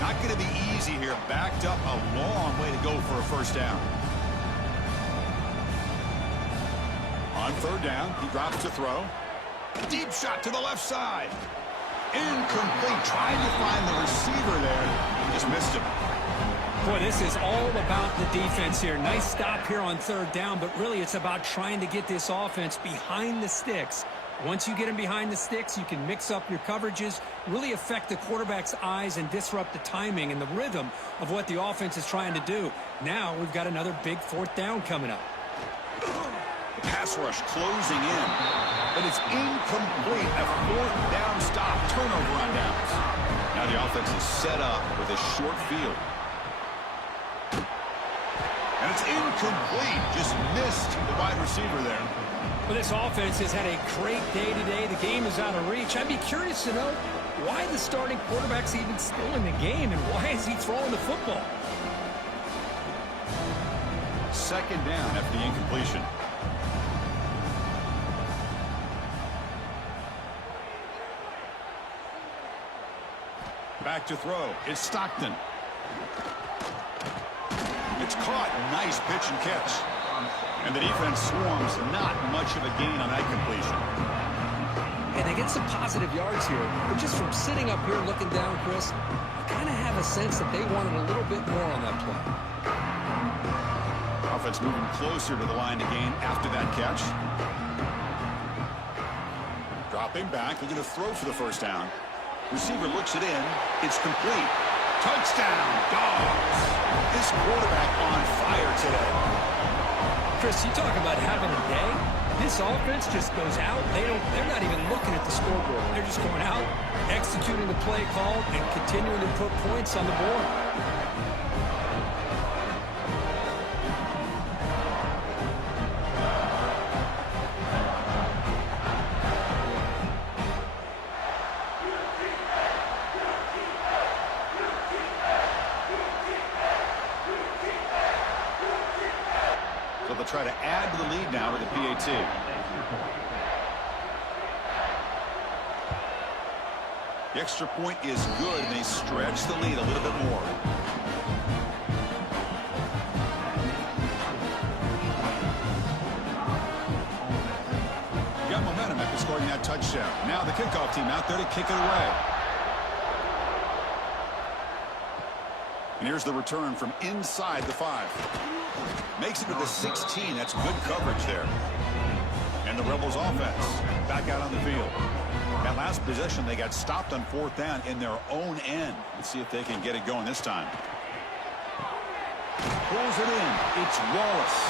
Not going to be easy here. Backed up a long way to go for a first down. On 3rd down, he drops to throw. Deep shot to the left side. Incomplete. Trying to find the receiver there. He just missed him. Boy, this is all about the defense here. Nice stop here on 3rd down, but really it's about trying to get this offense behind the sticks. Once you get them behind the sticks, you can mix up your coverages, really affect the quarterback's eyes and disrupt the timing and the rhythm of what the offense is trying to do. Now we've got another big 4th down coming up. The pass rush closing in, but it's incomplete. A 4th down stop, turnover on downs. Now the offense is set up with a short field. And it's incomplete. Just missed the wide receiver there. Well, this offense has had a great day today. The game is out of reach. I'd be curious to know why the starting quarterback's even still in the game and why is he throwing the football? 2nd down after the incompletion. Back to throw. It's Stockton. It's caught. Nice pitch and catch. And the defense swarms. Not much of a gain on that completion. And they get some positive yards here. But just from sitting up here looking down, Chris, I kind of have a sense that they wanted a little bit more on that play. Offense moving closer to the line to gain after that catch. Dropping back. Looking to throw for the first down. Receiver looks it in. It's complete. Touchdown, Dogs. This quarterback on fire today. Chris, you talk about having a day. This offense just goes out. They're not even looking at the scoreboard. They're just going out, executing the play call, and continuing to put points on the board. So they'll try to add to the lead now with the PAT. The extra point is good, and they stretch the lead a little bit more. You got momentum after scoring that touchdown. Now the kickoff team out there to kick it away. And here's the return from inside the 5. Makes it to the 16. That's good coverage there. And the Rebels offense back out on the field. That last possession, they got stopped on 4th down in their own end. Let's see if they can get it going this time. Pulls it in. It's Wallace.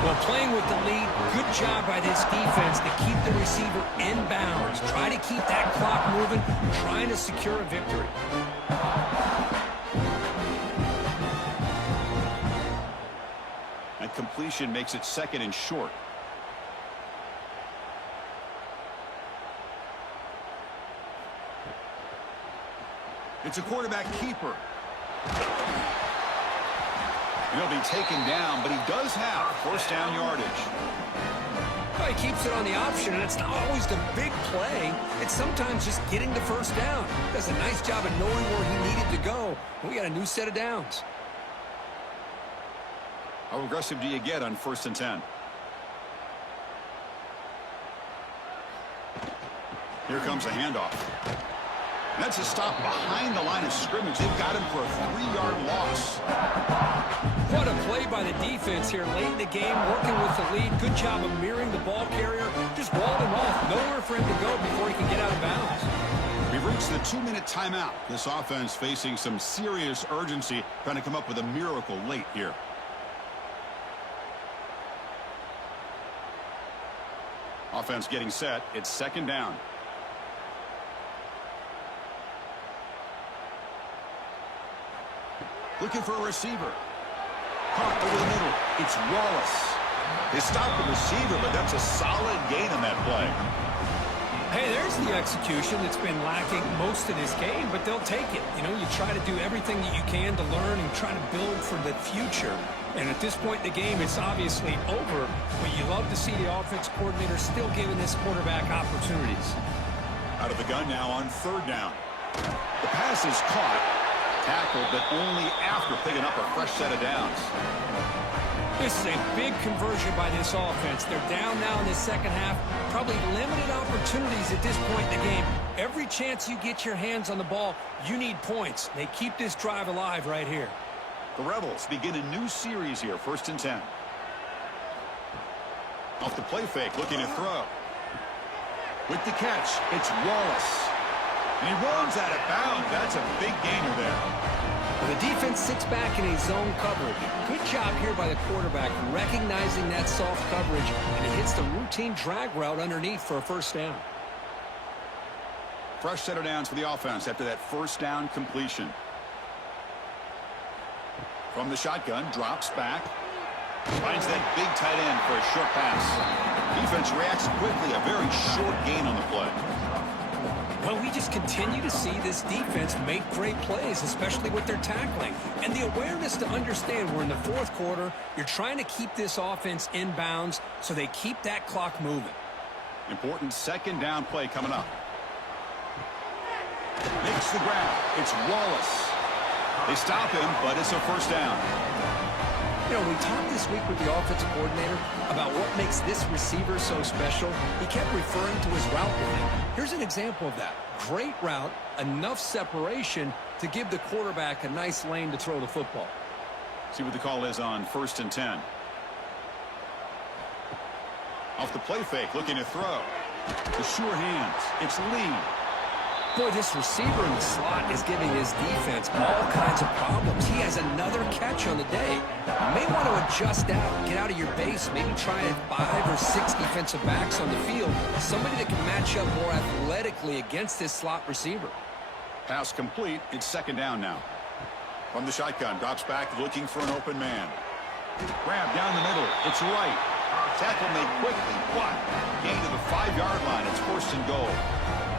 Well, playing with the lead, good job by this defense to keep the receiver in bounds. Try to keep that clock moving, trying to secure a victory. And completion makes it 2nd and short. It's a quarterback keeper. He'll be taken down, but he does have 1st down yardage. Well, he keeps it on the option, and it's not always the big play. It's sometimes just getting the 1st down. Does a nice job of knowing where he needed to go. We got a new set of downs. How aggressive do you get on 1st and 10? Here comes a handoff. And that's a stop behind the line of scrimmage. They've got him for a 3-yard loss. What a play by the defense here late in the game, working with the lead. Good job of mirroring the ball carrier. Just walled him off. Nowhere for him to go before he can get out of bounds. We've reached the 2-minute timeout. This offense facing some serious urgency, trying to come up with a miracle late here. Offense getting set. It's 2nd down. Looking for a receiver. Caught over the middle. It's Wallace. They stopped the receiver, but that's a solid gain on that play. Hey, there's the execution that's been lacking most of this game, but they'll take it. You know, you try to do everything that you can to learn and try to build for the future. And at this point in the game, it's obviously over, but you love to see the offense coordinator still giving this quarterback opportunities. Out of the gun now on 3rd down. The pass is caught, tackled, but only after picking up a fresh set of downs. This is a big conversion by this offense. They're down now in the 2nd half. Probably limited opportunities at this point in the game. Every chance you get your hands on the ball, you need points. They keep this drive alive right here. The Rebels begin a new series here, 1st and 10. Off the play fake, looking to throw. With the catch, it's Wallace. And he runs out of bounds. That's a big gainer there. Well, the defense sits back in a zone coverage. Good job here by the quarterback, recognizing that soft coverage, and he hits the routine drag route underneath for a 1st down. Fresh set of downs for the offense after that 1st down completion. From the shotgun, drops back. Finds that big tight end for a short pass. Defense reacts quickly, a very short gain on the play. Well, we just continue to see this defense make great plays, especially with their tackling. And the awareness to understand we're in the 4th quarter, you're trying to keep this offense in bounds so they keep that clock moving. Important 2nd down play coming up. Makes the grab. It's Wallace. They stop him, but it's a 1st down. You know, we talked this week with the offensive coordinator about what makes this receiver so special. He kept referring to his route running. Here's an example of that. Great route, enough separation to give the quarterback a nice lane to throw the football. See what the call is on 1st and 10. Off the play fake, looking to throw. The sure hands. It's Lee. Boy, this receiver in the slot is giving his defense all kinds of problems. He has another catch on the day. You may want to adjust out, get out of your base, maybe try 5 or 6 defensive backs on the field, somebody that can match up more athletically against this slot receiver. Pass complete. It's second down now. From the shotgun, drops back looking for an open man. Grab down the middle. It's right. Tackle made quickly, but gain to the 5-yard line. It's first and goal.